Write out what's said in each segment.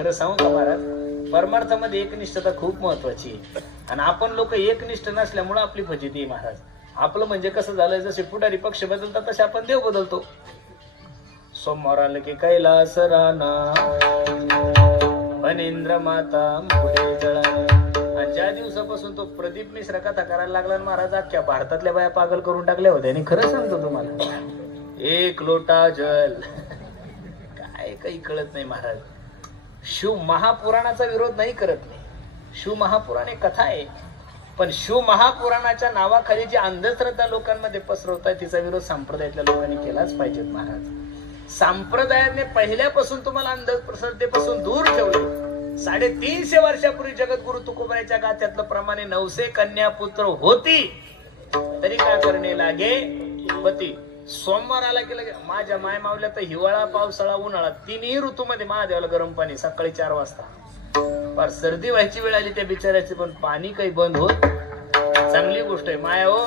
खरं सांगू का महाराज, परमार्थामध्ये एकनिष्ठता खूप महत्वाची आहे. आणि आपण लोक एकनिष्ठ नसल्यामुळे आपली फजिती आहे महाराज. आपलं म्हणजे कसं झालंय, जसे पुढारी पक्ष बदलतात तसे आपण देव बदलतो. सोमवार आलं की कैलास राणा फणींद्र माता पुढे जळा. आणि ज्या दिवसापासून तो प्रदीप मिश्रा कथा करायला लागला महाराज, अख्ख्या भारतातल्या बाया पागल करून टाकल्या होत्या. आणि खरं सांगतो तुम्हाला, एक लोटा जल काय काही कळत नाही महाराज. शिव महापुराणाचा विरोध नाही करत नाही, शिव महापुराण एक कथा आहे. पण शिव महापुराणाच्या नावाखाली जी अंधश्रद्धा लोकांमध्ये पसरवताय तिचा विरोध संप्रदायातल्या लोकांनी केलाच पाहिजे महाराज. संप्रदायाने पहिल्यापासून तुम्हाला अंधश्रद्धेपासून दूर ठेवले. 350 वर्षापूर्वी जगद्गुरु तुकोबाराच्या गाथ्यातलं प्रमाणे 900 कन्या पुत्र होती, तरी का करणे लागे पती. सोमवार आला की लगे माझ्या माय मावल्या तर हिवाळा पावसाळा उन्हाळा तिन्ही ऋतूमध्ये महादेवाला गरम पाणी सकाळी 4 वाजता. फार सर्दी व्हायची वेळ आली त्या बिचाऱ्याचे, पण पाणी काही बंद होत. चांगली गोष्ट आहे माया हो.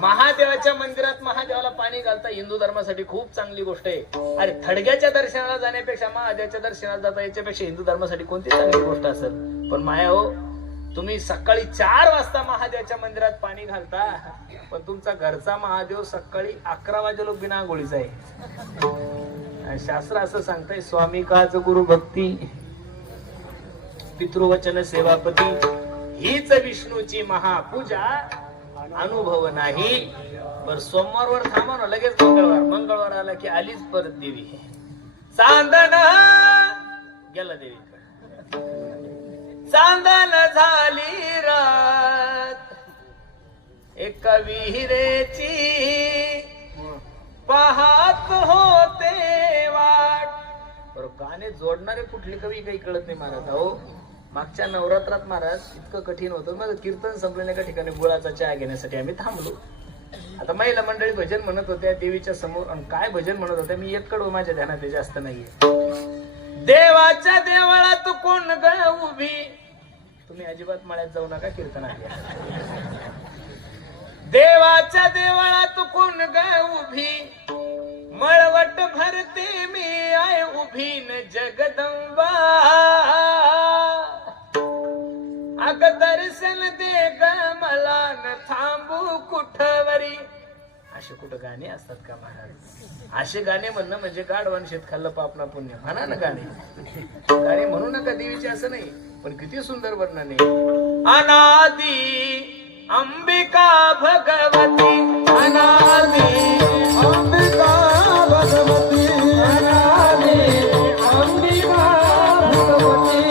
महादेवाच्या मंदिरात महादेवाला पाणी घालता हिंदू धर्मासाठी खूप चांगली गोष्ट आहे. अरे थडग्याच्या दर्शनाला जाण्यापेक्षा महादेवाच्या दर्शनाला जाता याच्यापेक्षा हिंदू धर्मासाठी कोणती चांगली गोष्ट असेल. पण माया हो, तुम्ही सकाळी 4 वाजता महादेवाच्या मंदिरात पाणी घालता, पण तुमचा घरचा महादेव सकाळी 11 वाजे लोक बिना आंघोळीचा आहे. शास्त्र असं सांगतंय, स्वामी काच गुरु भक्ती पितृवचन सेवापती हीच विष्णूची महापूजा. अनुभव नाही पर सोमवारवर थांबा ना, लगेच मंगळवार आला की आलीच परत देवी. चांदण गेला देवीकडे, चांदण झाली रात एका विहिरेची पाहत होते वाट. बरोबर गाणे जोडणारे कुठले कवी काही कळत नाही महाराज. अहो मागच्या नवरात्रात महाराज इतकं कठीण होतं, मग कीर्तन संपलेल्या एका ठिकाणी गुळाचा चहा घेण्यासाठी आम्ही थांबलो. आता महिला मंडळी भजन म्हणत होत्या देवीच्या समोर, आणि काय भजन म्हणत होत्या मी एककडं माझ्या ध्यानात जास्त नाहीये. देवाच्या देवळात कोण गळ उभी. तुम्ही अजिबात मळ्यात जाऊ नका कीर्तन आहे. देवाच्या देवळात कोण गळ उभी, मळवट भरते मी आय उभी न जगदंबा. अग दर्शन दे ग मला न थांबू कुठवरी. असे कुठं गाणे असतात का महाराज? असे गाणे म्हणणं म्हणजे गाढवान शेत खाल्लं पापना पुण्य. म्हणा ना गाणे, गाणे म्हणू नका देवीचे असं नाही, पण किती सुंदर वर्णन आहे. अनादी अंबिका भगवती, अनादी अंबिका भगवती, अनादी अंबिका भगवती.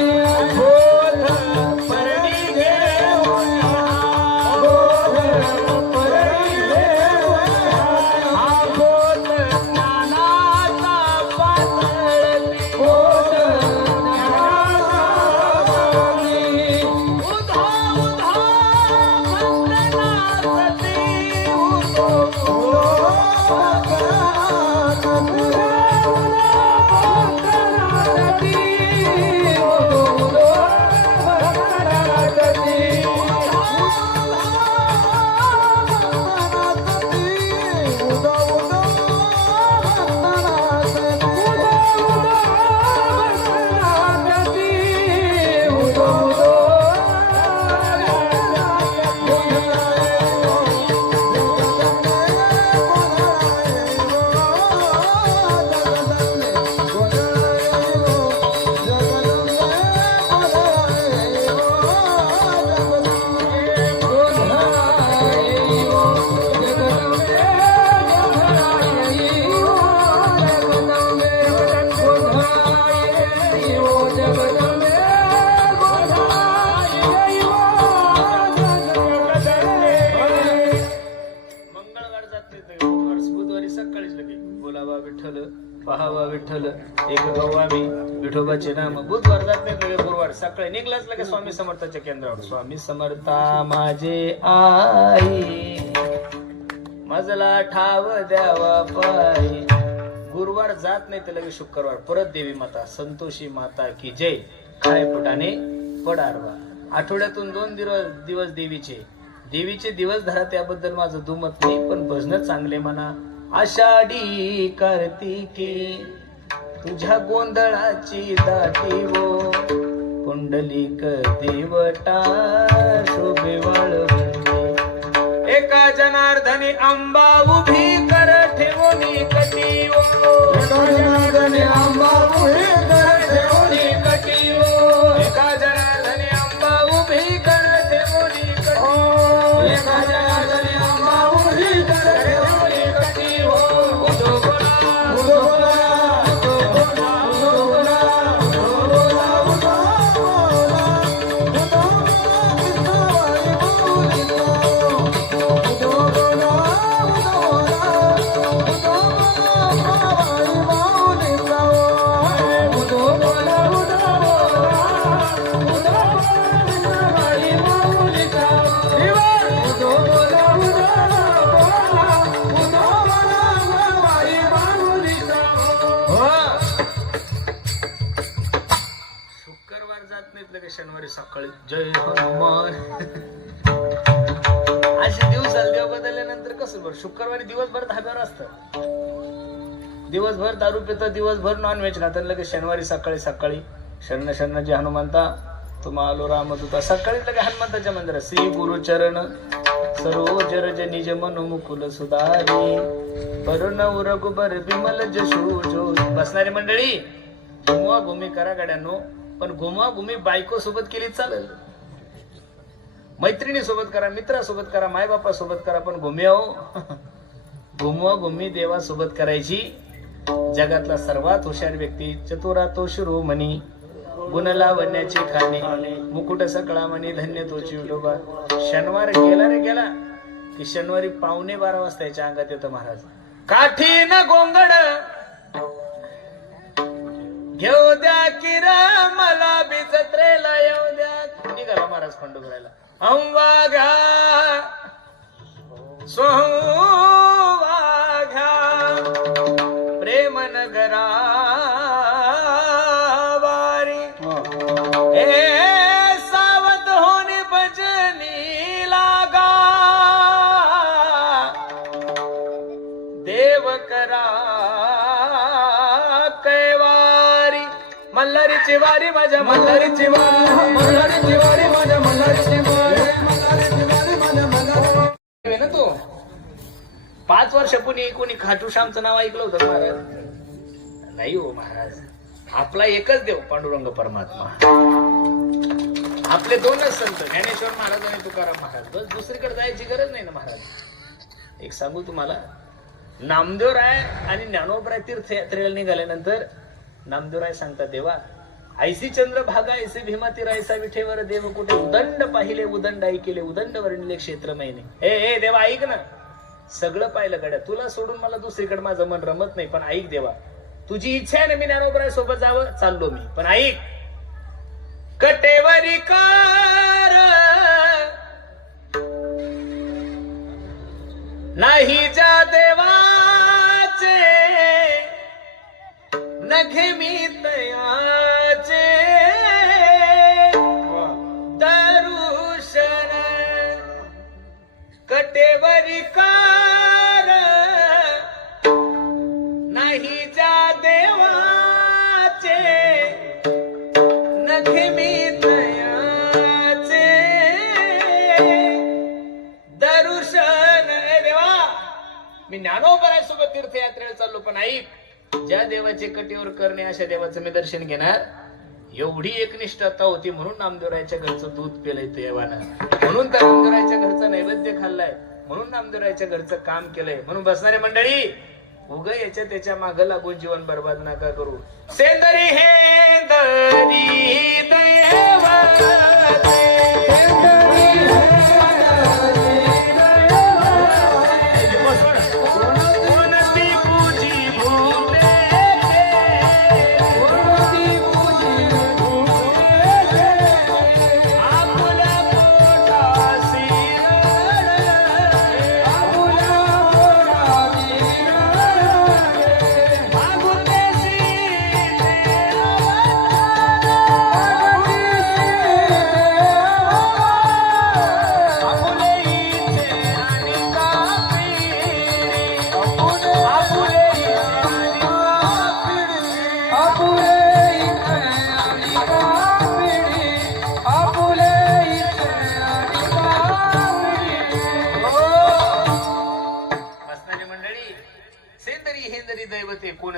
पहावा विठ्ठल एक गवामी विठोबाचे नाम. बुधवार जात नाही गुरुवार सकाळी निघलाच लगे स्वामी समर्थाच्या केंद्रावर. स्वामी समर्था माझे आई मजला ठाव द्यावा पायी. गुरुवार जात नाही तर लगे शुक्रवार परत देवी माता संतोषी माता की जय. काय फुटाने पडारवा. आठवड्यातून 2 दिवस देवीचे दिवस धरा, त्याबद्दल माझं दुमत नाही, पण भजन चांगले म्हणा. आषाढी कार्तिकी तुझ्या गोंधळाची दाटी वो. पुंडलिक देवटा शोभे वाळवंटी एका जनार्दनी अंबा उभी कर ठेवणी कटीओ एका जनार्दनी अंबा उभी कर ठेवणी कटीओ एका जनार्दनी अंबा उभी कर ठेवणी कटीओ एका जनार्दनी अंबा उभी कर ठेवणी कटीओ उदो बोला उदो बोला उदो बोला उदो बोला उदो शुक्रवार जात नाहीत लगे शनिवारी सकाळी जय हनुमान असे दिवस देव बदलल्यानंतर कसं बरं शुक्रवारी दिवसभर धाब्यावर असतं दिवसभर दारू पितं दिवसभर नॉनव्हेज खातं लगे शनिवारी सकाळी शरण शरण जे हनुमंता तुम्हा आलो रामदूता सकाळी लगे हनुमंताच्या मंदिरात श्री गुरुचरण सरोज रज निज मनो मुकुल सुधारी बरुण रघुबर विमल जशू जो बसणारी मंडळी घुमवा घुमी करा गाड्यांनो पण घुमवा घुमी बायको सोबत केली चालेल मैत्रिणी सोबत करा मित्रासोबत करा मायबापा सोबत करा पण घुमवा घुमी देवा सोबत करायची जगातला सर्वात हुशार व्यक्ती चतुरा तो शिरोमणी गुण लावण्याचे खाणे मुकुट सकळा म्हणी धन्य तोची विठोबा शनिवार गेला रे गेला की शनिवारी 11:15 वाजता याच्या अंगात येतं महाराज काठी न गोंगड घेऊ द्या किरा मला बी जत्रेला येऊ द्या निघाला महाराज खंडोबाला अंवा घ्या सोवा घ्या प्रेम नगरा वारी ए सावध होने भजनी लागा देव करा कैवारी मल्हारीची वारी माझ्या मल्हारीची वारी मल्हारीची वारी माझ्या मल्हारीची वारी मल्हारीची वारी माझ्या मल्हारी ना तो 5 वर्षापूर्वी कोणी खाटू श्यामचं नाव ऐकलं होतं महाराज नाही हो महाराज आपला एकच देव पांडुरंग परमात्मा आपले 2च संत ज्ञानेश्वर महाराज आणि तुकाराम महाराज बस दुसरीकडे जायची गरज नाही ना महाराज एक सांगू तुम्हाला नामदेवराय आणि ज्ञानोबराय तीर्थयात्रेला निघाल्यानंतर नामदेवराय सांगतात देवा ऐसी चंद्रभागा ऐसे भीमाती रायसा विठेवर देव कुठे उदंड पाहिले उदंड ऐकिले उदंड वर्णिले क्षेत्र महिने हे देवा ऐक ना सगळं पाहिलं गड्या तुला सोडून मला दुसरीकडे माझं मन रमत नाही पण ऐक देवा तुझी इच्छा आहे ना मी ज्ञानोबराय सोबत जावं चाललो मी पण ऐक कटेवरी कार नाही ज्या देवाचे नखे मी तयाचे दरुशन कटेवरी कार नाही ज्या देवाचे नखे मी तयाचे दरुशन देवा मी ज्ञानोबराय सोबत तीर्थयात्रेला चाललो पण ऐक ज्या देवाचे कटेवर करणे अशा देवाचं मी दर्शन घेणार एवढी एकनिष्ठता होती म्हणून नामदेवरायच्या घरचं दूध पेलंय देवानं म्हणून त्या नामदेवरायच्या घरचा नैवेद्य खाल्लाय म्हणून नामदेवरायच्या घरचं काम केलंय म्हणून बसणारे मंडळी उग याच्या त्याच्या माग लागून जीवन बर्बाद नका करू सेंदरी हेंदरी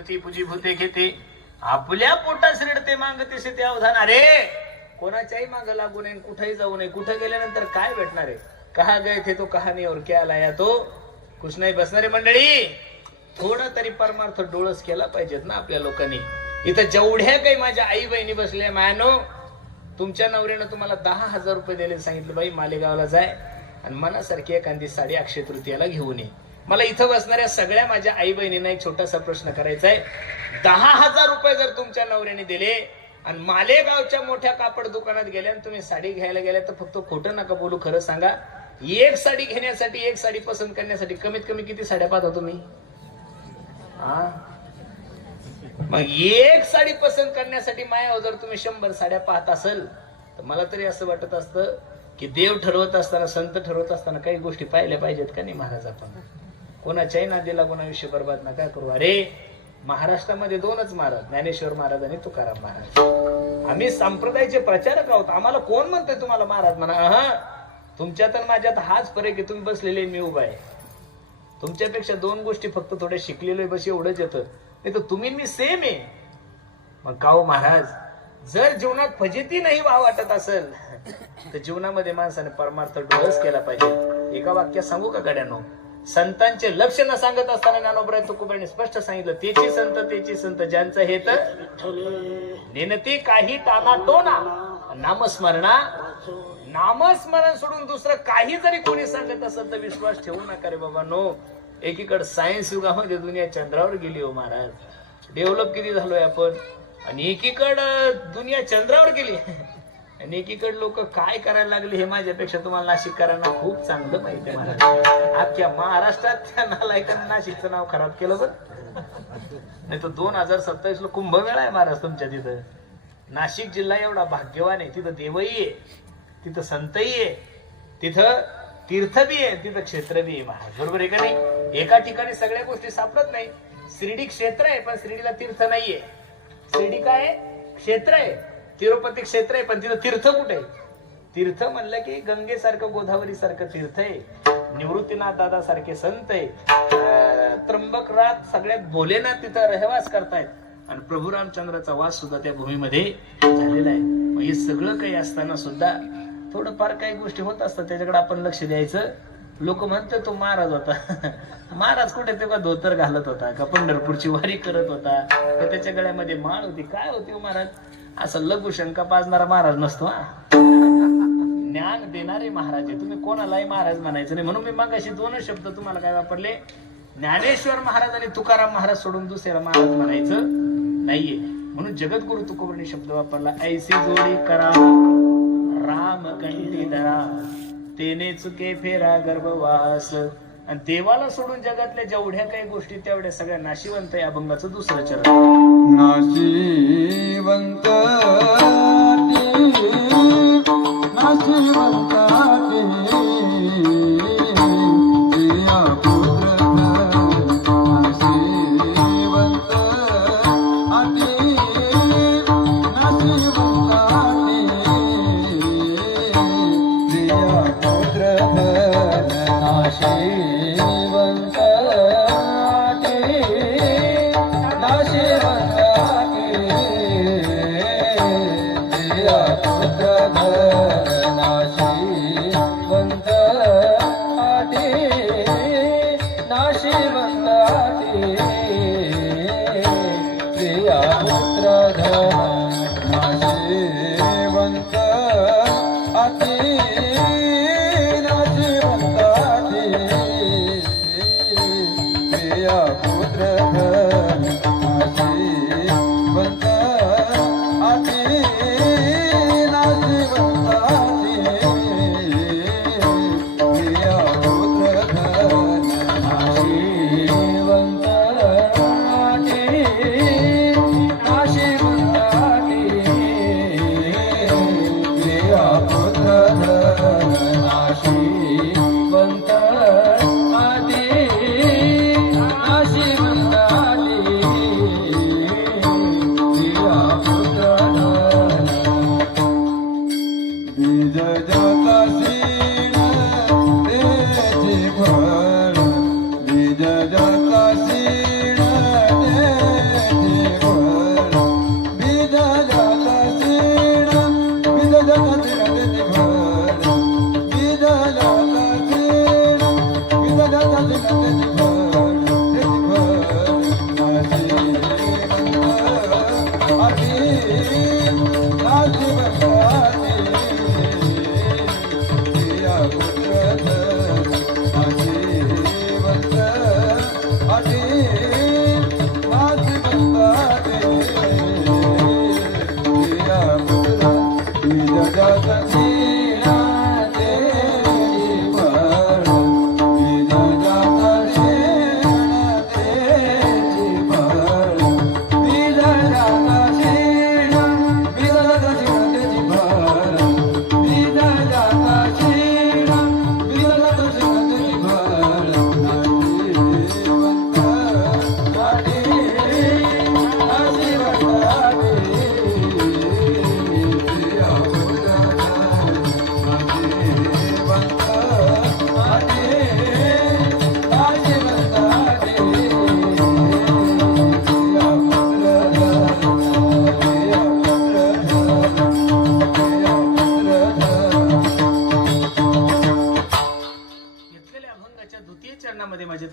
श्रीमती पूजी भूते घेते आपल्या पोटास रडते मागते ते अवधान. अरे कोणाच्याही माग लागू नये, कुठेही जाऊ नये. कुठे गेल्यानंतर काय भेटणार आहे? कहा गए थे तो कहाणी और क्या लाया तो कुछ नाही. बसणारे मंडळी, थोडं तरी परमार्थ डोळस केला पाहिजेत ना आपल्या लोकांनी. इथं जेवढ्या काही माझ्या आई बहिणी बसल्या, मायानो तुमच्या नवऱ्यानं तुम्हाला 10,000 रुपये दिले, सांगितलं बाई मालेगावला जाय आणि मनासारखी एखादी साडी अक्षय तृतीयाला घेऊन ये. मला इथं बसणाऱ्या सगळ्या माझ्या आई बहिणींना एक छोटासा प्रश्न करायचा आहे. 10,000 रुपये जर तुमच्या नवऱ्याने दिले आणि मालेगावच्या मोठ्या कापड दुकानात गेल्या आणि तुम्ही साडी घ्यायला गेल्या, तर फक्त खोटं नका बोलू, खरं सांगा. एक साडी घेण्यासाठी, एक साडी पसंत करण्यासाठी कमीत कमी किती साड्या पाहता तुम्ही? मग एक साडी पसंत करण्यासाठी माया जर तुम्ही 100 साड्या पाहत असेल, तर मला तरी असं वाटत असतं की देव ठरवत असताना, संत ठरवत असताना काही गोष्टी पाहिल्या पाहिजेत का नाही महाराज? आपण कोणाच्याही नादीला कोणा विषय बर्बाद नका करू. अरे महाराष्ट्रामध्ये 2च महाराज, ज्ञानेश्वर महाराज आणि तुकाराम महाराज. आम्ही संप्रदायाचे प्रचारक आहोत. आम्हाला कोण म्हणतंय तुम्हाला महाराज म्हणा? तुमच्यात आणि माझ्यात हाच फरक आहे. तुम्ही बसलेले, मी उभा आहे. तुमच्यापेक्षा 2 गोष्टी फक्त थोड्या शिकलेलो बस एवढंच येतं, नाही तर तुम्ही मी सेम आहे. मग का हो महाराज, जर जीवनात फजिती नाही वाटत असेल तर जीवनामध्ये माणसाने परमार्थ डोळस केला पाहिजे. एका वाक्यात सांगू का गड्यानो? संतांचे लक्षण सांगत असताना ज्ञानोबराय तुकोबांनी स्पष्ट सांगितलं, तेची संत ज्यांचं हे तर नेनती काही टाना टोना नामस्मरणा. नामस्मरण सोडून दुसरं काही जरी कोणी सांगत असेल तर विश्वास ठेवू नका रे बाबा नो. एकीकडे सायन्स युगामध्ये दुनिया चंद्रावर गेली हो महाराज, डेव्हलप किती झालोय आपण, आणि एकीकडे दुनिया चंद्रावर गेली आणि एकीकडे लोक काय करायला लागले हे माझ्यापेक्षा तुम्हाला नाशिककरांना खूप चांगलं माहिती आहे महाराज. अख्ख्या महाराष्ट्रात त्या नालायकांनी नाशिकचं नाव खराब केलं बरं. नाही तर 2027 ला कुंभमेळा आहे महाराज तुमच्या तिथं. नाशिक जिल्हा एवढा भाग्यवान आहे. तिथं देवही आहे, तिथं संतही आहे, तिथं तीर्थ बी आहे, तिथं क्षेत्र बी आहे महाराज. बरोबर आहे का नाही? एका ठिकाणी सगळ्या गोष्टी सापडत नाही. शिर्डी क्षेत्र आहे पण शिर्डीला तीर्थ नाहीये. शिर्डी काय क्षेत्र आहे, तिरुपती क्षेत्र आहे पण तिथं तीर्थ कुठे? तीर्थ म्हणलं की गंगेसारखं, गोदावरी सारखं तीर्थ आहे. निवृत्तीनाथ दादा सारखे संत आहे. त्र्यंबकरात सगळ्यात भोलेनाथ तिथं रहवास करतायत आणि प्रभू रामचंद्राचा वास सुद्धा त्या भूमीमध्ये झालेला आहे. मग हे सगळं काही असताना सुद्धा थोडंफार काही गोष्टी होत असतात, त्याच्याकडे आपण लक्ष द्यायचं. लोक म्हणतात तो महाराज होता. महाराज कुठे तेव्हा धोतर घालत होता का? पंढरपूरची वारी करत होता का? त्याच्या गळ्यामध्ये माळ होती? काय होती हो महाराज? असं लघु शंका पाजणारा महाराज नसतो. ज्ञान देणारे महाराज आहे. तुम्ही कोणालाही महाराज म्हणायचं नाही. म्हणून मी मगाशी 2 शब्द तुम्हाला काय वापरले, ज्ञानेश्वर महाराज आणि तुकाराम महाराज सोडून दुसऱ्याला महाराज म्हणायचं नाहीये. म्हणून जगद्गुरु तुकोबांनी शब्द वापरला, ऐसी जोडी करा राम कंठी धरा तेने चुके फेरा गर्भवास. आणि देवाला सोडून जगातल्या जेवढ्या काही गोष्टी तेवढ्या सगळ्या नाशिवंत या अभंगाचं 2रं चरण. नाशिवंत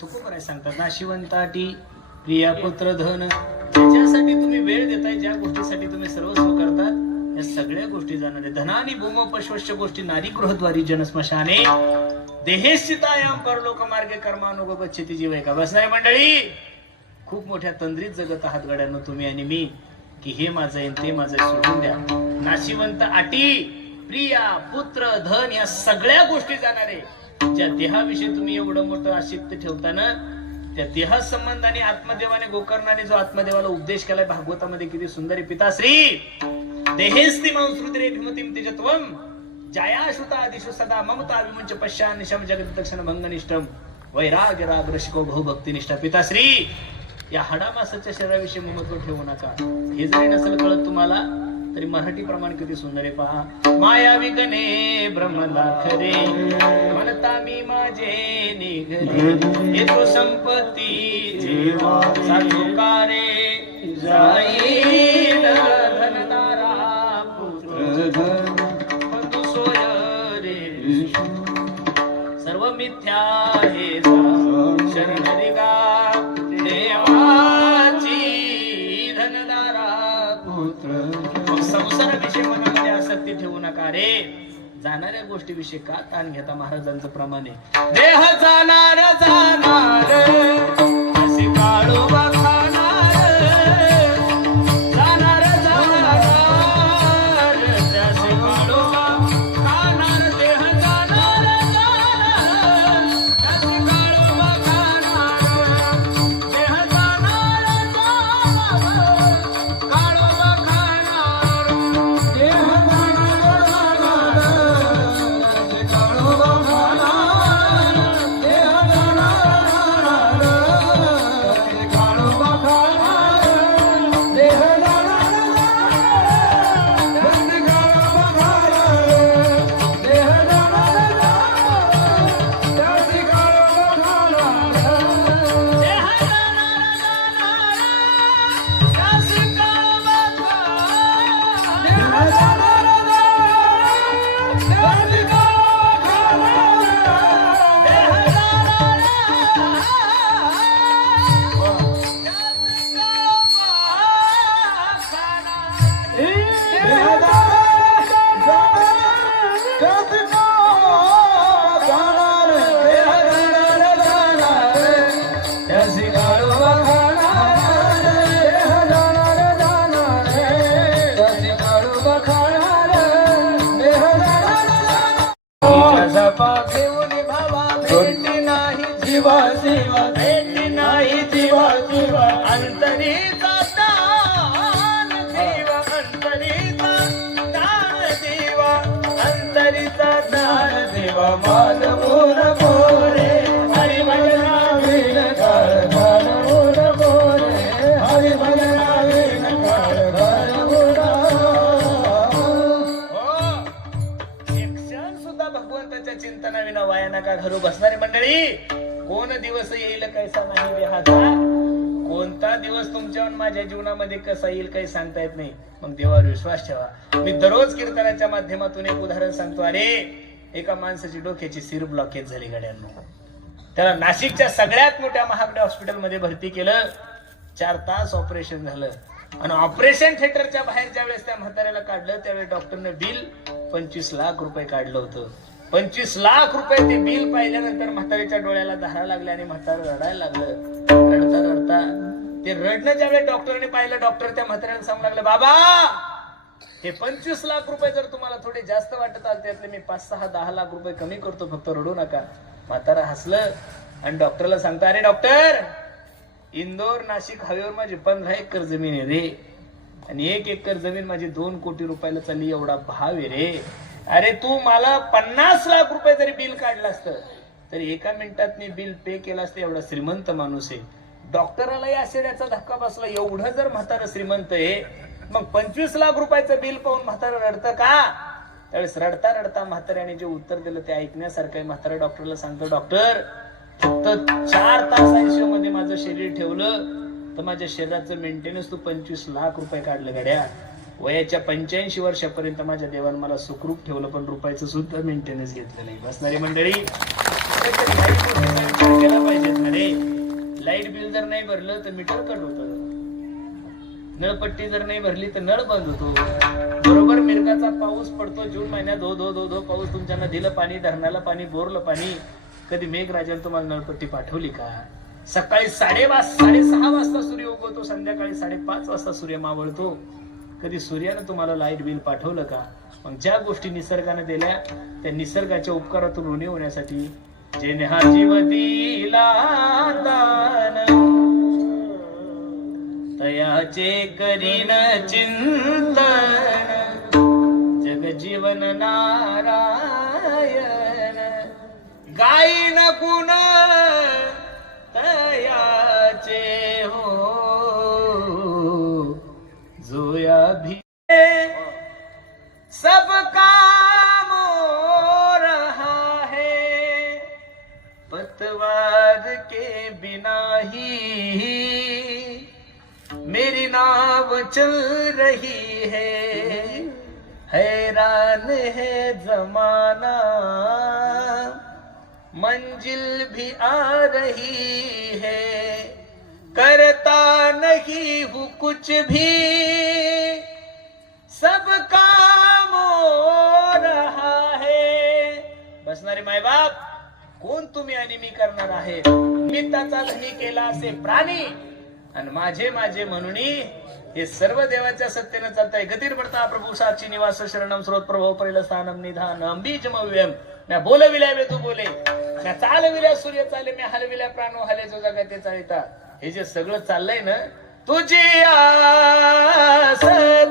तुकोबराय सांगतात, नाशिवंताटी प्रिया पुत्र धन, ज्याच्यासाठी तुम्ही वेळ देताय, ज्या गोष्टीसाठी तुम्ही सर्वस्व करतात, या सगळ्या गोष्टी जाणार आहे. धनानी भूमो पश्वश्य गोष्टी नारी गृहद्वारी जनस्मशाने देहेस्थितायाम परलोक मार्गे कर्मानुग गच्छति जीवय का. बसणारी मंडळी, खूप मोठ्या तंद्रीत जगत आहात गड्यांनो तुम्ही आणि मी, की हे माझं आहे ते माझं सोडून द्या. नाशिवंत अटी प्रिया पुत्र धन या सगळ्या गोष्टी जाणार आहे. ज्या देहाविषयी तुम्ही एवढं मोठं आशिक्त ठेवताना, त्या देहा संबंधाने आत्मदेवाने गोकर्णाने जो आत्मदेवाला उपदेश केलाय भागवतामध्ये किती सुंदर आहे. पिताश्री देहेस्ति मंसृतिरे भिमतिम तेजत्वम जायाशुता आदिशु सदा ममता विमुंच पश्यानिशम जगत दक्षिण भंगनिष्ठम वैराग्य राग रसिको बहु भक्तिनिष्ठा. पिताश्री या हाडामासाच्या शरीराविषयी महत्व ठेवू नका. हे जरी नसेल कळत तुम्हाला तरी मराठी प्रमाण किती सुंदर आहे पहा. माया विगणे ब्रह्मला खरे म्हणता मी माझे निघरे, येतो संपत्ती जीवा साधुकारे जाईल धनदारा पुत्र बंधू सोय रे सर्व मिथ्या हे शरण रिगा देवाची धनदारा पुत्र. संसाराविषयी मनामध्ये आसक्ती ठेवू नका रे. जाणाऱ्या गोष्टीविषयी का ताण घेता. महाराजांचं प्रमाण आहे, देह जाणार जाणार असे काळू बघाणार, जाणार जाणार त्यासे काळू बघाणार, देह जाणार जाणार त्यासे काळू बघाणार, देह जाणार जाणार काळू बघाणार, देह भेटी नाही जीवा जीवा, भेटी नाही जीवा जीवा, अंतरीचा दान देवा, अंतरीचा दान देवा, अंतरीचा दान देवा, मानवून बोरे हरी भजना विन काळ, मानवून बोरे हरी भजना विन काळ, भगवंताच्या चिंतनाविना वाया नका घरू. बसणारी मंडळी, कोण दिवस येईल कैसा नाही देहाचा, कोणता दिवस तुमच्यावर माझ्या जीवनामध्ये कसा येईल काही सांगता येत नाही. मग देवावर विश्वास ठेवा. मी दररोज कीर्तनाच्या माध्यमातून एक उदाहरण सांगतो. अरे एका माणसाची डोक्याची सिर ब्लॉकेज झाली गड्यांनो. त्याला नाशिकच्या सगळ्यात मोठ्या महागड्या हॉस्पिटलमध्ये भरती केलं. 4 तास ऑपरेशन झालं आणि ऑपरेशन थिएटरच्या बाहेर ज्या वेळेस त्या म्हाताऱ्याला काढलं त्यावेळेस डॉक्टरने बिल 25 लाख रुपये काढलं होतं. 25 लाख रुपये ते बिल पाहिल्यानंतर म्हातारीच्या डोळ्याला धारा लागल्या आणि म्हातारं रडायला लागलं. रडता रडता ते रडणं ज्यावेळेस डॉक्टरने पाहिलं, डॉक्टर त्या म्हाताऱ्याला सांगू लागले, बाबा हे 25 लाख रुपये जर तुम्हाला थोडे जास्त वाटत आले त्यातले मी 5, 6, 10 लाख रुपये कमी करतो, फक्त रडू नका. म्हातारा हसलं आणि डॉक्टरला सांगता, अरे डॉक्टर, इंदोर नाशिक हायवेवर माझी 15 एकर जमीन आहे रे, आणि 1 एकर जमीन माझी 2 कोटी रुपयाला चालली, एवढा भाव आहे रे. अरे तू मला 50 लाख रुपये जरी बिल काढलं असतं तरी 1 मिनिटात मी बिल पे केलं असतं. एवढा श्रीमंत माणूस आहे. डॉक्टरालाही आश्चर्याचा धक्का बसला. एवढं जर म्हातारं श्रीमंत आहे, मग 25 लाख रुपयाचं बिल पाहून म्हातारं रडतं का? त्यावेळेस रडता रडता म्हाताऱ्याने जे उत्तर दिलं ते ऐकण्यासारखं आहे. म्हातारा डॉक्टरला सांगतो, डॉक्टर फक्त 4 तासांच्या मध्ये माझं शरीर ठेवलं तर माझ्या शरीराचं मेंटेनन्स तू 25 लाख रुपये काढलं गड्या. वयाच्या 85 वर्षापर्यंत माझ्या देवानं मला सुखरूप ठेवलं, पण रुपयाचं सुद्धा मेंटेनन्स घेतलं नाही. बसणारी मंडळी केला पाहिजेत ना रे. लाईट बिल जर नाही भरलं तर मीटर कट होतं, नळपट्टी जर नाही भरली तर नळ बंद होतो. बरोबर मिरगाचा पाऊस पडतो जून महिन्यात, धो धो धो धो पाऊस. तुमच्या नदीला पाणी, धरणाला पाणी, बोरला पाणी. कधी मेघराजाने तुम्हाला नळपट्टी पाठवली का? सकाळी 6:30 वाजता सूर्य उगवतो, संध्याकाळी 5:30 वाजता सूर्य मावळतो. कधी सूर्यानं तुम्हाला लाईट बिल पाठवलं का? मग ज्या गोष्टी निसर्गाने दिल्या त्या निसर्गाच्या उपकारातून ऋणी होण्यासाठी जेने हा जीव दिला दान, तयाचे करीन चिंतन, जग जीवन नारायण. गायीन गुण तयाचे हो, जोया भी सब काम हो रहा है, पतवार के बिना ही मेरी नाव चल रही है. हैरान है जमाना, मंजिल भी आ रही है, करता नहीं हूँ कुछ भी, सब काम हो रहा है. बसणारे मायबाप, कोण तुम्ही आणि मी करणार आहे? मित्राचा धनी केला असे प्राणी, आणि माझे माझे म्हणून हे सर्व देवाच्या सत्तेने चालतंय. गतीर पडता प्रभू साक्षी निवास शरणम स्रोत प्रभो परिल स्थानम निधान अंबीज मव्यम. म्या बोलविल्या वे तू बोले, म्या चालविल्या सूर्य चाले, म्या हलविल्या प्राणो हले जो जगते चालिता. हे जे सगळं चाललंय ना, तुझी आसतेने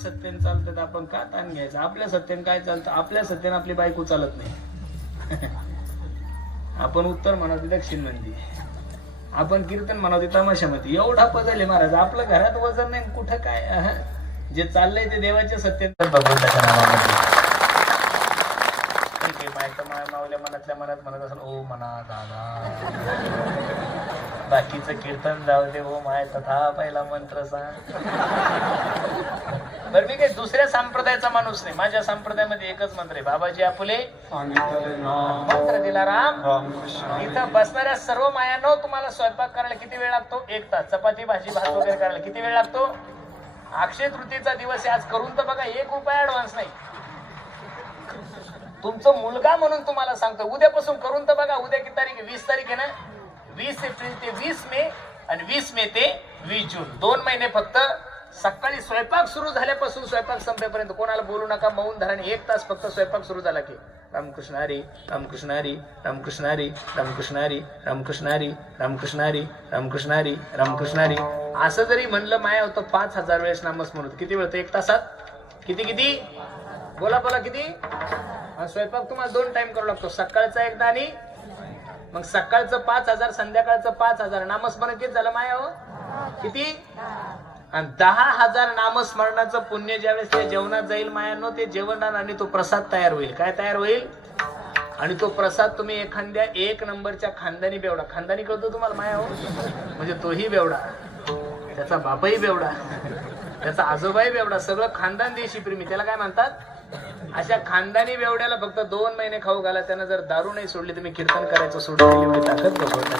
सत्तेने चालतात, आपण का ताण घ्यायचं? आपल्या सत्तेने काय चालतं? आपल्या सत्तेने आपली बायको चालत नाही. आपण उत्तर म्हणावते दक्षिण मंदी, आपण कीर्तन म्हणावते तमाशामध्ये. एवढा बदल आहे महाराज. आपलं घरात वजन नाही, कुठं काय. जे चाललंय ते देवाच्या सत्तेने भगवंताच्या नावामध्ये. ठीक आहे, मायचं मावल्या मनातल्या मनात म्हणत असेल ओ म्हणा दादा, बाकीचं कीर्तन जाऊ दे. ओ माय तथा पहिला मंत्र सांग. बरं, मी काही दुसऱ्या संप्रदायाचा माणूस नाही. माझ्या संप्रदायामध्ये एकच मंत्र आहे, बाबाजी आपुले मंत्र दिला राम. इथं बसणाऱ्या सर्व मायांनो, तुम्हाला स्वयंपाक करायला किती वेळ लागतो? 1 तास. चपाती भाजी भात वगैरे करायला किती वेळ लागतो? अक्षय तृतीयेचा दिवस आहे आज, करून तर बघा. 1 रुपया ऍडव्हान्स नाही. तुमचं मुलगा म्हणून तुम्हाला सांगतो, उद्यापासून करून तर बघा. उद्या किती तारीख आहे? 20 तारीख आहे ना. 20 एप्रिल ते 20 मे आणि 20 मे ते 20 जून 2 महिने फक्त. सकाळी स्वयंपाक सुरू झाल्यापासून स्वयंपाक संपेपर्यंत कोणाला बोलू नका, मौन धरा. 1 तास फक्त स्वयंपाक सुरू झाला की रामकृष्ण हरी रामकृष्ण हरी रामकृष्ण हरी रामकृष्ण हरी रामकृष्ण हरी रामकृष्ण हरी रामकृष्ण हरी रामकृष्ण हरी असं जरी म्हणलं माया होतं 5000 वेळेस नामस्मरण होतं. किती वेळ होतं 1 तासात? किती बोला बोला किती? स्वयंपाक तुम्हाला 2 टाइम करावा लागतो, सकाळचा एकदा आणि मग सकाळचं 5000, संध्याकाळचं 5000. नामस्मरण किती झालं माया हो? किती? आणि 10,000 नामस्मरणाचं पुण्य ज्यावेळेस त्या जेवणात जाईल मायानो, ते जेवण आणि तो प्रसाद तयार होईल. काय तयार होईल? आणि तो प्रसाद तुम्ही एखाद्या 1 नंबरच्या खानदानी बेवडा, खानदानी कळतो तुम्हाला माया हो? म्हणजे तोही बेवडा, त्याचा बापही बेवडा, त्याचा आजोबाही बेवडा, सगळं खानदान देशी प्रेमी. त्याला काय म्हणतात? अशा खानदानी बेवड्याला फक्त 2 महिने खाऊ घाला. त्यानं जर दारू नाही सोडली, तुम्ही कीर्तन करायचं सोडून एवढी ताकद बसवत.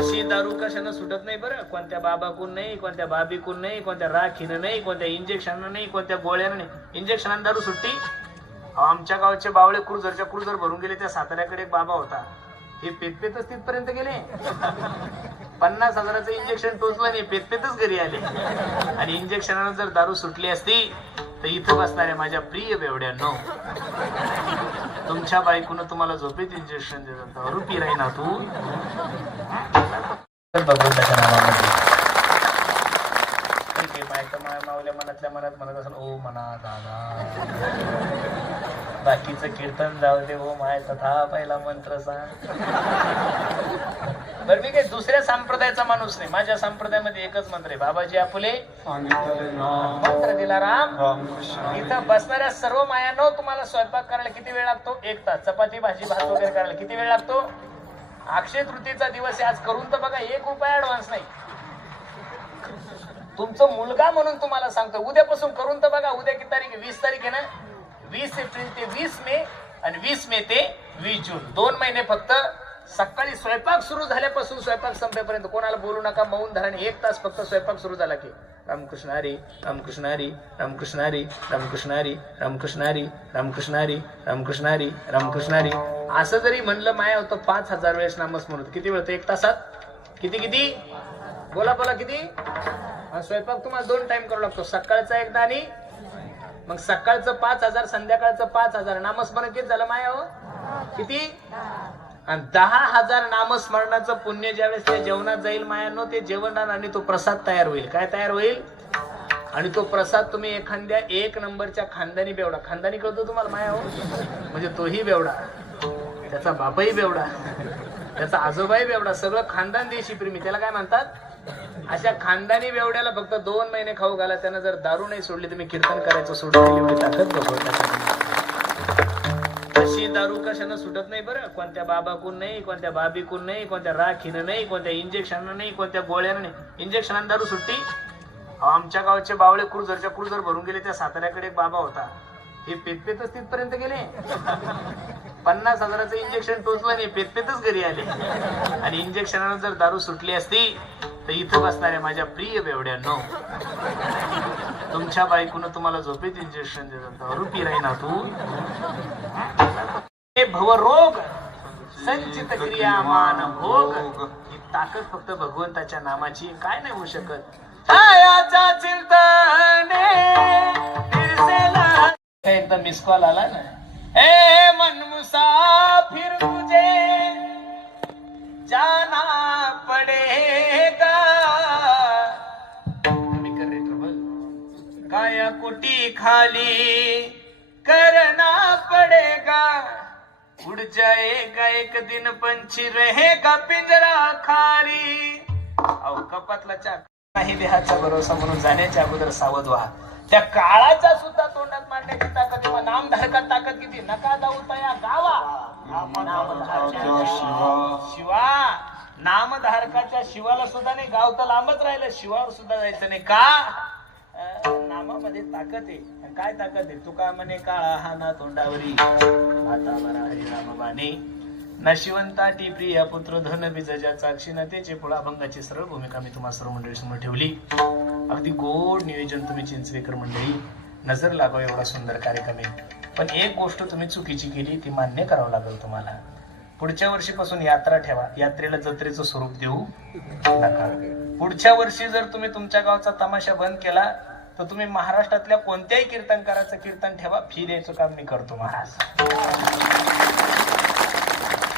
अशी दारू कशानं सुटत नाही बरं. कोणत्या बाबाकून नाही, कोणत्या बाबीकून नाही, कोणत्या राखीनं नाही, कोणत्या इंजेक्शननं नाही, कोणत्या गोळ्यानं नाही. इंजेक्शनानं दारू सुट्टी. आमच्या गावचे बावळे क्रुझर भरून गेले. त्या साताऱ्याकडे एक बाबा होता, हे पेतपेतच तिथपर्यंत गेले. 50,000चं इंजेक्शन टोचलं नाही, पेतपेतच घरी आले. आणि इंजेक्शनानं जर दारू सुटली असती तर इथं बसणाऱ्या माझ्या प्रिय बेवड्यांनो, तुमच्या बायकोनं तुम्हाला झोपेत इंजेक्शन देतात, दारू पिराय ना तू. भगवंताच्या नावामध्ये ठीक आहे. बायका मावल्या मनातल्या मनात म्हणत असेल ओ म्हणा दादा, बाकीचं कीर्तन जाऊ दे. ओ माय तथा पहिला मंत्र सांग. बरं मी काही दुसऱ्या संप्रदायाचा माणूस नाही. माझ्या संप्रदायामध्ये एकच मंत्र आहे. बाबाजी आपुले मंत्र दिला राम. इथं बसणाऱ्या सर्व मायानो, तुम्हाला स्वयंपाक करायला किती वेळ लागतो? 1 तास. चपाती भाजी भात वगैरे करायला किती वेळ लागतो? अक्षय तृतीयेचा दिवस आहे आज, करून तर बघा. 1 रुपया ऍडव्हान्स नाही. तुमचं मुलगा म्हणून तुम्हाला सांगतो, उद्यापासून करून तर बघा. उद्या किती तारीख आहे? 20 तारीख आहे ना. 20 एप्रिल ते 20 मे आणि 20 मे ते 20 जून 2 महिने फक्त. सकाळी स्वयंपाक सुरू झाल्यापासून स्वयंपाक संपेपर्यंत कोणाला बोलू नका, मौन धरण. 1 तास फक्त. स्वयंपाक सुरू झाला की रामकृष्ण हरी, रामकृष्ण हरी, रामकृष्ण हरी, रामकृष्ण हरी, रामकृष्ण हरी, रामकृष्ण हरी, रामकृष्ण हरी, रामकृष्ण हरी. असं जरी म्हणलं माया होतं 5000 वेळेस नामस्मरण होतं. किती वेळ होतं 1 तासात? किती बोला किती? स्वयंपाक तुम्हाला 2 टाइम करावा लागतो. सकाळचा एकदा आणि मग सकाळचं 5000, संध्याकाळचं 5000. नामस्मरण किती झालं माया हो? किती? आणि 10,000 नामस्मरणाचं पुण्य ज्यावेळेस त्या जेवणात जाईल मायानो, ते जेवण आणि तो प्रसाद तयार होईल. काय तयार होईल? आणि तो प्रसाद तुम्ही एखाद्या 1 नंबरच्या खानदानी बेवडा, खानदानी कळतो तुम्हाला माया हो, म्हणजे तोही बेवडा, त्याचा बापही बेवडा, त्याचा आजोबाही बेवडा, सगळं खानदान देशी प्रेमी, त्याला काय म्हणतात? अशा खानदानी बेवड्याला फक्त 2 महिने खाऊ घाला. त्यानं जर दारू नाही सोडली, तुम्ही कीर्तन करायचं सोडून दिली, एवढी ताकद बघवतात. अशी दारू कशानं सुटत नाही बरं. कोणत्या बाबाकून नाही, कोणत्या बाबीकून नाही, कोणत्या राखीनं नाही, कोणत्या इंजेक्शननं नाही, कोणत्या गोळ्यानं नाही. इंजेक्शनानं दारू सुट्टी. आमच्या गावचे बावळे क्रुझर भरून गेले. त्या साताऱ्याकडे एक बाबा होता, हे पेतपेतच तिथपर्यंत गेले. 50,000चं इंजेक्शन टोचलं नाही, पेतपेतच घरी आले. आणि इंजेक्शनानं जर दारू सुटली असती तर इथं बसणाऱ्या माझ्या प्रिय बेवड्यांनो, तुमच्या बायकोनं तुम्हाला झोपेत इंजेक्शन देतात, दारू पिराय ना तू. हे भवरोग संचित क्रिया मान भोग, ही ताकद फक्त भगवंताच्या नामाची. काय नाही होऊ शकत. एकदा मिस कॉल आला ना, ए मन मुसाफिर तुझे जाना पडेगा, काया कुटी खाली करना पड़ेगा, उड़ जाएगा एक दिन पंछी रहेगा पिंजरा खाली. अहो कपातला चाक नाही देहाचा भरोसा, म्हणून जाण्याच्या अगोदर सावध व्हा. त्या काळाचा सुद्धा तोंडात मांडण्याची ताकद, नामधारकात ताकद किती. नका जाऊ तया गावा, शिवा नामधारकाच्या शिवाला सुद्धा नाही. गाव तर लांबच राहिलं, शिवावर सुद्धा जायचं नाही. का? नामामध्ये ताकद आहे. काय ताकद आहे? तुका म्हणे काळा हा ना तोंडावरी, आता बरा हरिनाम बाणे, नशिवंताटी प्रिया पुत्र धन बीज ज्याचा अक्षिणतेचे पुळाभंगाची सरळ भूमिका मी तुम्हा सर्व मंडळी समोर ठेवली. अगदी गोड नियोजन तुम्ही चिंचवेकर मंडळी. नजर लागावं एवढा सुंदर कार्यक्रम आहे. पण एक गोष्ट तुम्ही चुकीची केली, ती मान्य करावं लागेल तुम्हाला. पुढच्या वर्षीपासून यात्रा ठेवा. यात्रेला जत्रेचं स्वरूप देऊ नका. पुढच्या वर्षी जर तुम्ही तुमच्या गावचा तमाशा बंद केला तर तुम्ही महाराष्ट्रातल्या कोणत्याही कीर्तनकाराचं कीर्तन ठेवा, फी द्यायचं काम मी करतो महाराज.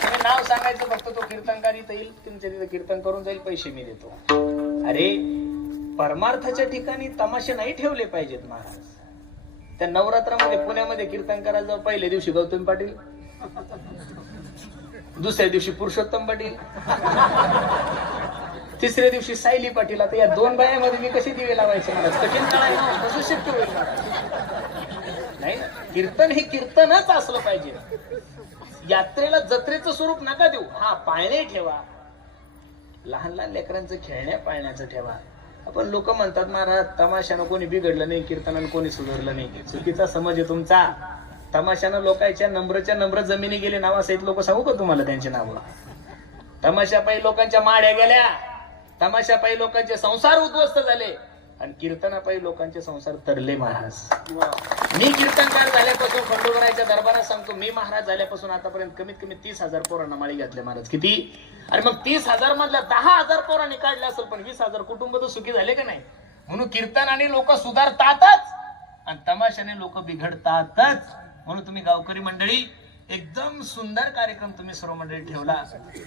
तुम्ही नाव सांगायचं फक्त, तो कीर्तनकार इथं येईल, तुमच्या तिथं कीर्तन करून जाईल, पैसे मी देतो. अरे परमार्थाच्या ठिकाणी तमाशे नाही ठेवले पाहिजेत महाराज. त्या नवरात्रामध्ये पुण्यामध्ये कीर्तन करायला जाऊ, पहिल्या दिवशी गौतम पाटील, दुसऱ्या दिवशी पुरुषोत्तम पाटील, तिसऱ्या दिवशी सायली पाटील. आता या 2 बायामध्ये मी कसे दिवे लावायचे महाराज? कठीण काळ आहे ना, कसं शक्य होईल महाराज? नाही ना, कीर्तन हे कीर्तनच असलं पाहिजे. यात्रेला जत्रेचं स्वरूप नका देऊ. हा पाळणे ठेवा, लहान लहान लेकरांचं खेळण्या पाळण्याचं ठेवा. आपण लोक म्हणतात महाराज तमाशानं कोणी बिघडलं नाही, कीर्तनानं कोणी सुधारलं नाही. चुकीचा समज आहे तुमचा. तमाशानं लोकांच्या नंबरच्या नंबर जमिनी गेले नावासहित लोक सांगू का तुम्हाला त्यांचे नाव? तमाशापायी लोकांच्या माड्या गेल्या, तमाशापायी लोकांचे संसार उद्ध्वस्त झाले आणि कीर्तनापायी लोकांचे संसार तरले महाराज. मी कीर्तनकार झाल्यापासून खंडोबारायच्या दरबारात सांगतो, मी महाराज झाल्यापासून आतापर्यंत कमीत कमी 30,000 पोरांना माळी घातल्या महाराज. किती? आणि मग 30,000 मधल्या 10,000 पोरांनी काढले असेल, पण 20,000 कुटुंब तर सुखी झाले का नाही? म्हणून कीर्तनाने लोक सुधारतातच आणि तमाशाने लोक बिघडतातच. म्हणून तुम्ही गावकरी मंडळी एकदम सुंदर कार्यक्रम तुम्ही सर्व मंडळी ठेवला.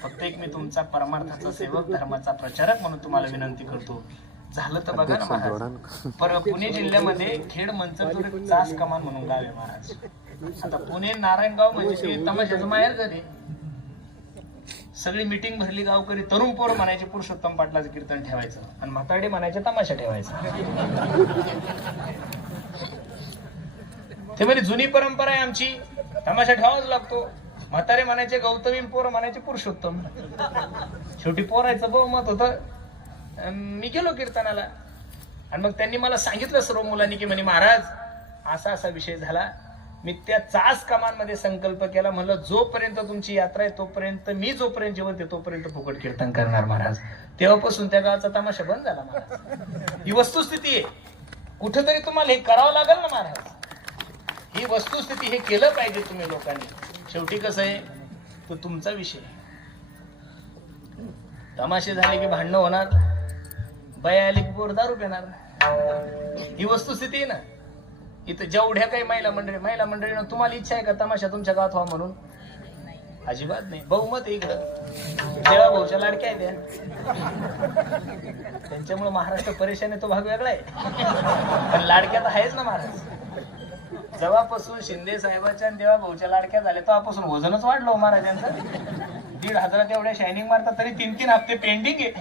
फक्त एक मी तुमचा परमार्थाचा सेवक, धर्माचा प्रचारक म्हणून तुम्हाला विनंती करतो, झालं तर बघा ना महाराज. पुणे जिल्ह्यामध्ये खेड मंचरतूर चास कमान म्हणून गाव आहे महाराज. आता पुणे नारायणगाव म्हणजे तमाशाचं माहेर झाले. सगळी मिटिंग भरली, गावकरी तरुण पोर म्हणायचे पुरुषोत्तम पाटलाचं कीर्तन ठेवायचं आणि म्हातारडे म्हणायचे तमाशा ठेवायचा. ते म्हणजे जुनी परंपरा आहे आमची, तमाशा ठेवावाच लागतो. म्हातारे म्हणायचे गौतमी, पोर म्हणायचे पुरुषोत्तम. शेवटी पोरायचं बहुमत होतं. मी गेलो कीर्तनाला आणि मग त्यांनी मला सांगितलं सर्व मुलांनी की म्हणे महाराज असा असा विषय झाला. मी त्या चास कमानमध्ये संकल्प केला, म्हणलं जोपर्यंत तुमची यात्रा आहे तोपर्यंत मी जोपर्यंत जेवण ते तोपर्यंत फुकट कीर्तन करणार महाराज. तेव्हापासून त्या गावाचा तमाशा बंद झाला महाराज. ही वस्तुस्थिती आहे. कुठेतरी तुम्हाला हे करावं लागेल ना महाराज. ही वस्तुस्थिती, हे केलं पाहिजे तुम्ही लोकांनी. शेवटी कसं आहे, तो तुमचा विषय. तमाशे झाले की भांडणं होणार, बाया आली की पोर दारू पिणार. ही वस्तुस्थिती आहे ना. इथं जेवढ्या काही महिला मंडळीनं तुम्हाला इच्छा आहे का तमाशा तुमच्या गावात व्हा म्हणून? अजिबात नाही. बहुमत इकडं देवा भाऊच्या लाडक्या आहेत त्यांच्यामुळे महाराष्ट्र परेशान आहे, तो भाग वेगळा आहे. पण लाडक्या तर आहेच ना महाराज. जेव्हापासून शिंदे साहेबांच्या आणि देवा भाऊच्या लाडक्या झाल्या तेव्हापासून वजनच वाढलं महाराजांचं. 1,500 एवढ्या शायनिंग मारतात तरी 3-3 हप्ते पेंडिंग आहे.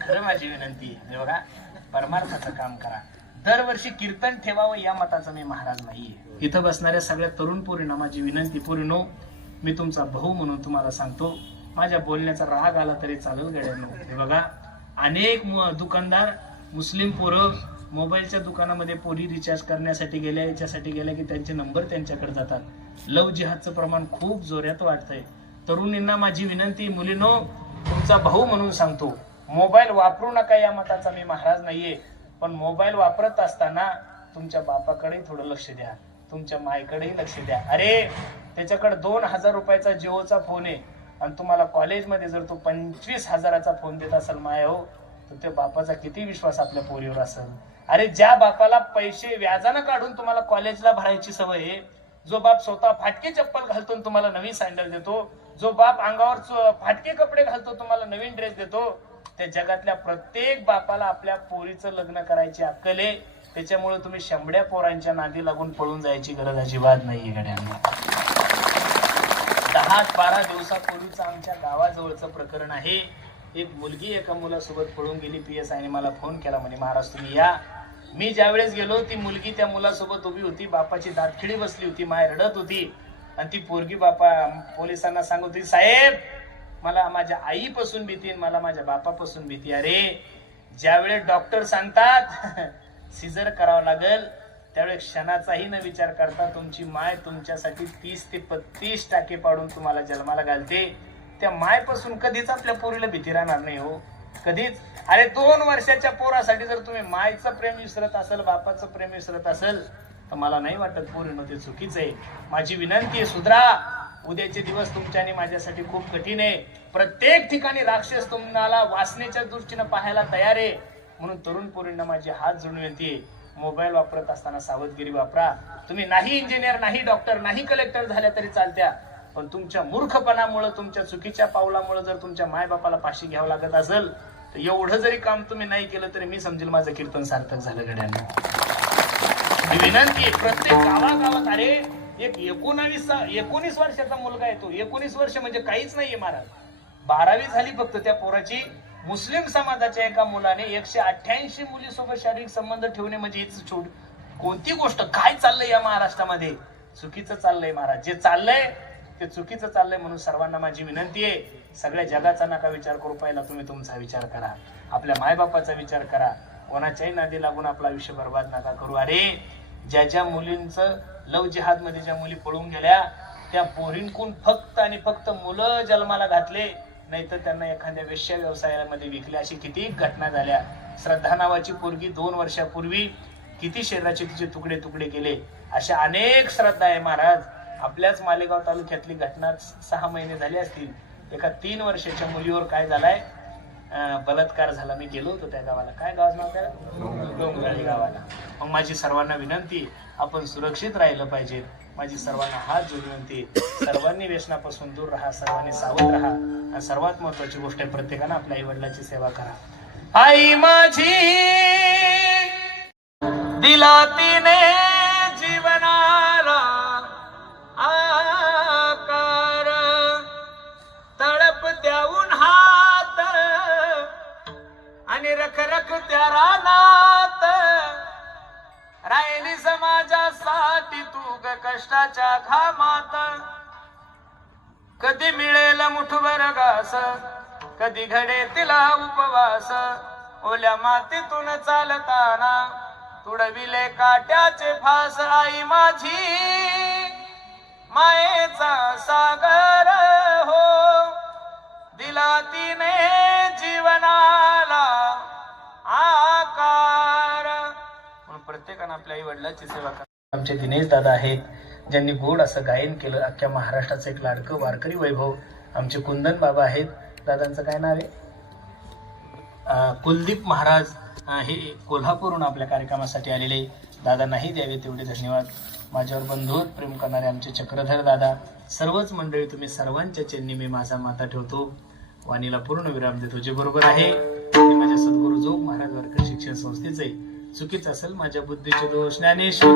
खरं माझी विनंती आहे, बघा परमार्थाचं काम करा. दरवर्षी कीर्तन ठेवावं या मताचा मी महाराज नाहीये. इथं बसणाऱ्या सगळ्या तरुण पोरींना माझी विनंती, पोरीनो मी तुमचा भाऊ म्हणून तुम्हाला सांगतो, माझ्या बोलण्याचा राग आला तरी चालेल गड्यांनो. हे बघा अनेक दुकानदार मुस्लिम पोरं मोबाईलच्या दुकानामध्ये पोरी रिचार्ज करण्यासाठी गेल्या, याच्यासाठी गेल्या की त्यांचे नंबर त्यांच्याकडे जातात. लव जिहादचं प्रमाण खूप जोरात वाढतंय. तरुणींना माझी विनंती, मुलीनो तुमचा भाऊ म्हणून सांगतो, मोबाईल वापरू नका या मताचा मी महाराज नाहीये. पण मोबाईल वापरत असताना तुमच्या बापाकडे थोडं लक्ष द्या, तुमच्या मायकडेही लक्ष द्या. अरे त्याच्याकडे 2,000 रुपयाचा जिओचा फोन आहे आणि तुम्हाला कॉलेजमध्ये जर तो 25,000चा फोन देत असेल माय हो, तर त्या बापाचा किती विश्वास आपल्या पोरीवर असेल. अरे ज्या बापाला पैसे व्याजानं काढून तुम्हाला कॉलेजला भरायची सवय आहे, जो बाप स्वतः फाटके चप्पल घालतो तुम्हाला नवीन सँडल देतो, जो बाप अंगावर फाटके कपडे घालतो तुम्हाला नवीन ड्रेस देतो, त्या जगातल्या प्रत्येक बापाला आपल्या पोरीचं लग्न करायची अक्कल आहे. त्याच्यामुळे तुम्ही शंभड्या पोरांच्या नादी लागून पळून जायची गरज अजिबात नाहीये गड्यांना. 10-12 दिवसापूर्वीचं आमच्या गावाजवळचं प्रकरण आहे. एक मुलगी एका मुलासोबत पळून गेली. PSIने मला फोन केला, म्हणे महाराज तुम्ही या. मी ज्यावेळेस गेलो ती मुलगी त्या मुलासोबत उभी होती, बापाची दातखिळी बसली होती, माय रडत होती आणि ती पोरगी बापा पोलिसांना सांगत होती, साहेब मला माझ्या आईपासून भीती, मला माझ्या बापापासून भीती. अरे ज्यावेळेस डॉक्टर सांगतात सिजर करावं लागेल त्यावेळेस क्षणाचाही न विचार करता तुमची माय तुमच्यासाठी 30 ते 35 टाके पाडून तुम्हाला जन्माला घालते. त्या मायपासून कधीच आपल्या पोरीला भीती राहणार नाही हो, कधीच. अरे 2 वर्षाच्या पोरासाठी जर तुम्ही मायचं प्रेम विसरत असेल, बापाचं प्रेम विसरत असेल, तर मला नाही वाटत पोरीनं ते चुकीचं आहे. माझी विनंती आहे, सुधरा. उद्याचे दिवस तुमच्या आणि माझ्यासाठी खूप कठीण आहे. प्रत्येक ठिकाणी राक्षस तुम्हाला वासनेच्या दृष्टीनं पाहायला तयार आहे. म्हणून तरुण पोरींना माझी हात जोडून विनंती आहे, मोबाईल वापरत असताना सावधगिरी वापरा. तुम्ही नाही इंजिनियर, नाही डॉक्टर, नाही कलेक्टर झाल्या तरी चालत्या, पण तुमच्या मूर्खपणामुळे, तुमच्या चुकीच्या पावलामुळे जर तुमच्या मायबापाला फाशी घ्यावं लागत असेल तर एवढं जरी काम तुम्ही नाही केलं तरी मी समजेल माझं कीर्तन सार्थक झालं गड्यांना. विनंती आहे प्रत्येक गावागावात. अरे एक 19 वर्षाचा मुलगा येतो, 19 वर्ष म्हणजे काहीच नाहीये महाराज. 12वी झाली फक्त त्या पोराची. मुस्लिम समाजाच्या एका मुलाने 188 मुलीसोबत शारीरिक संबंध ठेवणे म्हणजे हीच छोट कोणती गोष्ट. काय चाललंय या महाराष्ट्रामध्ये? चुकीचं चाललंय महाराज. जे चाललंय ते चुकीचं चाललंय. म्हणून सर्वांना माझी विनंती आहे, सगळ्या जगाचा नका विचार करू, पहिला तुम्ही तुमचा विचार करा, आपल्या मायबापाचा विचार करा. कोणाच्याही नादी लागून आपला आयुष्य बर्बाद नका करू. अरे ज्या मुलींचं लव जिहाद मध्ये ज्या मुली पळून गेल्या त्या पोरींकून फक्त आणि फक्त मुलं जन्माला घातले, नाहीतर त्यांना एखाद्या वेश्या व्यवसायामध्ये विकले. अशी किती घटना झाल्या. श्रद्धा नावाची पोरगी 2 वर्षापूर्वी किती शरीराचे तिचे तुकडे तुकडे केले. अशा अनेक श्रद्धा आहे महाराज. आपल्याच मालेगाव तालुक्यातली घटना 6 महिने झाले असतील. एका 3 वर्षाच्या मुलीवर काय झालाय, बलात्कार झाला. मी गेलो होतो त्या गावाला. काय गावाचं नाव त्याला? डोंगराळी गावाला. मग माझी सर्वांना विनंती, आपण सुरक्षित राहिलं पाहिजे. माझी सर्वांना हात जोडून विनंती, सर्वांनी व्यसनापासून दूर राहा, सर्वांनी सावध राहा. आणि सर्वात महत्वाची गोष्ट आहे, प्रत्येकानं आपल्या आई वडिलांची सेवा करा. आई माझी दिला तिने जीवनाला आकार, तळप त्या उन्हात आणि रखरख त्या रानात, राहिली समाजासाठी तू ग कष्टाच्या घामात. कधी मिळेल मुठभर घास, कधी घडे तिला उपवास, ओल्या मातीतून चालताना तुडविले काट्याचे फास. आई माझी मायेचा सागर हो, दिला तिने जीवनाला आकार. म्हणून प्रत्येकानं आपल्या आई वडिलांची सेवा करा. आमचे दिनेश दादा आहेत, ज्यांनी गोड असं गायन केलं. अख्ख्या महाराष्ट्राचं एक लाडकं वारकरी वैभव आमचे कुंदन बाबा आहेत. दादांचं काय नाव आहे? कुलदीप महाराज हे कोल्हापूरहून आपल्या कार्यक्रमासाठी आलेले. दादांनाही द्यावे तेवढे धन्यवाद. माझ्यावर बंधुर प्रेम करणारे आमचे चक्रधर दादा, सर्वच मंडळी, तुम्ही सर्वांच्या चरणी मी माझा माथा ठेवतो, वाणीला पूर्ण विराम देतो. जे बरोबर आहे ते माझ्या सद्गुरू जोग महाराज वारकरी शिक्षण संस्थेचे. चुकीच असेल माझ्या बुद्धीचे दोष. ज्ञानेश्वर